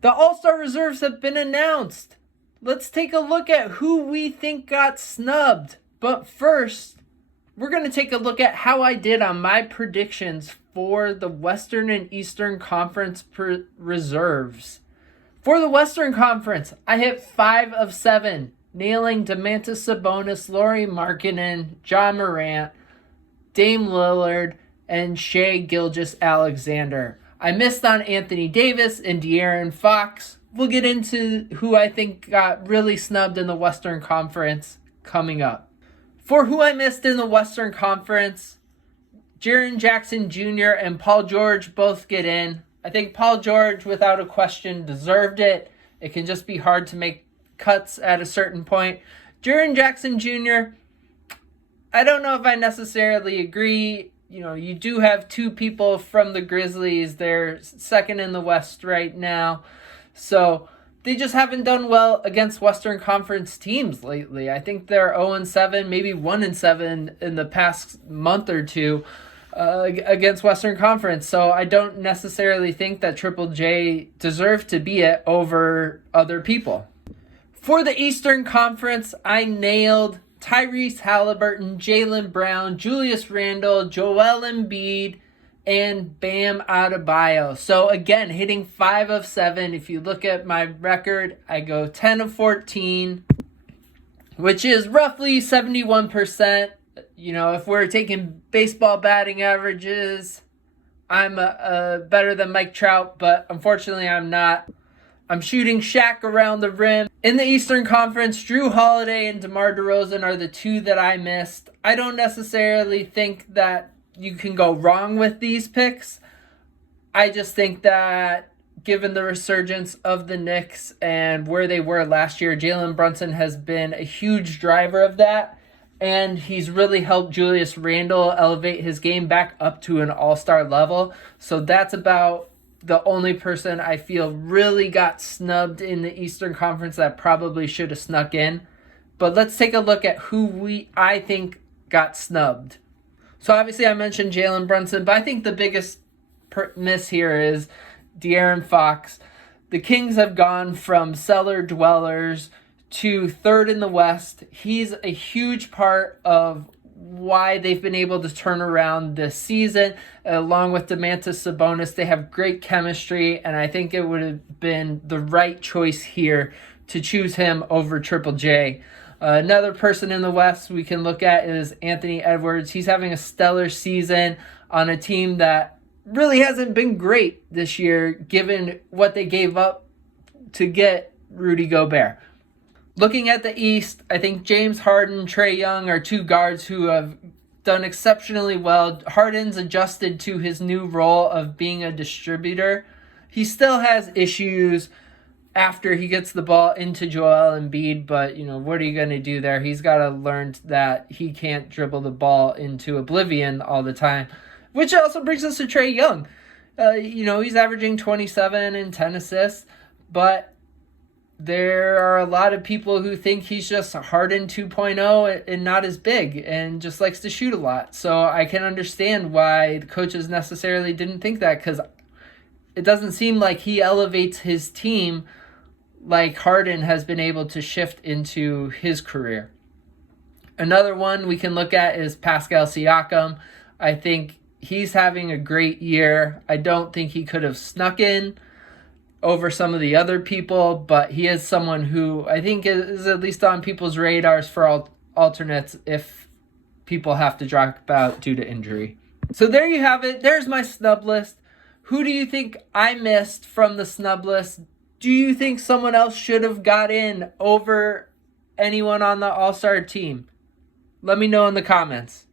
The All-Star reserves have been announced. Let's take a look at who we think got snubbed. But first, we're going to take a look at how I did on my predictions for the Western and Eastern Conference reserves. For the Western Conference, I hit 5 of 7, nailing Domantas Sabonis, Lauri Markkanen, Ja Morant, Dame Lillard, and Shai Gilgeous-Alexander. I missed on Anthony Davis and De'Aaron Fox. We'll get into who I think got really snubbed in the Western Conference coming up. For who I missed in the Western Conference, Jaren Jackson Jr. and Paul George both get in. I think Paul George, without a question, deserved it. It can just be hard to make cuts at a certain point. Jaren Jackson Jr., I don't know if I necessarily agree. You do have two people from the Grizzlies. They're second in the West right now. So they just haven't done well against Western Conference teams lately. I think they're 0-7, maybe 1-7 in the past month or two against Western Conference. So I don't necessarily think that Triple J deserved to be it over other people. For the Eastern Conference, I nailed Tyrese Halliburton, Jaylen Brown, Julius Randle, Joel Embiid, and Bam Adebayo. So again, hitting 5 of 7. If you look at my record, I go 10 of 14, which is roughly 71%. If we're taking baseball batting averages, I'm better than Mike Trout, but unfortunately I'm not. I'm shooting Shaq around the rim. In the Eastern Conference, Drew Holiday and DeMar DeRozan are the two that I missed. I don't necessarily think that you can go wrong with these picks. I just think that given the resurgence of the Knicks and where they were last year, Jalen Brunson has been a huge driver of that. And he's really helped Julius Randle elevate his game back up to an all-star level. So that's about the only person I feel really got snubbed in the Eastern Conference that probably should have snuck in. But let's take a look at who I think got snubbed. So obviously I mentioned Jalen Brunson, but I think the biggest miss here is De'Aaron Fox. The Kings have gone from cellar dwellers to third in the West. He's a huge part of why they've been able to turn around this season. Along with Domantas Sabonis, they have great chemistry, and I think it would have been the right choice here to choose him over Triple J. Another person in the West we can look at is Anthony Edwards. He's having a stellar season on a team that really hasn't been great this year, given what they gave up to get Rudy Gobert. Looking at the East, I think James Harden, Trae Young are two guards who have done exceptionally well. Harden's adjusted to his new role of being a distributor. He still has issues after he gets the ball into Joel Embiid, but what are you going to do there? He's got to learn that he can't dribble the ball into oblivion all the time, which also brings us to Trae Young. He's averaging 27 and 10 assists, but there are a lot of people who think he's just Harden 2.0 and not as big and just likes to shoot a lot. So I can understand why the coaches necessarily didn't think that, because it doesn't seem like he elevates his team like Harden has been able to shift into his career. Another one we can look at is Pascal Siakam. I think he's having a great year. I don't think he could have snuck in over some of the other people, but he is someone who I think is at least on people's radars for alternates if people have to drop out due to injury. So there you have it. There's my snub list. Who do you think I missed from the snub list? Do you think someone else should have got in over anyone on the All-Star team? Let me know in the comments.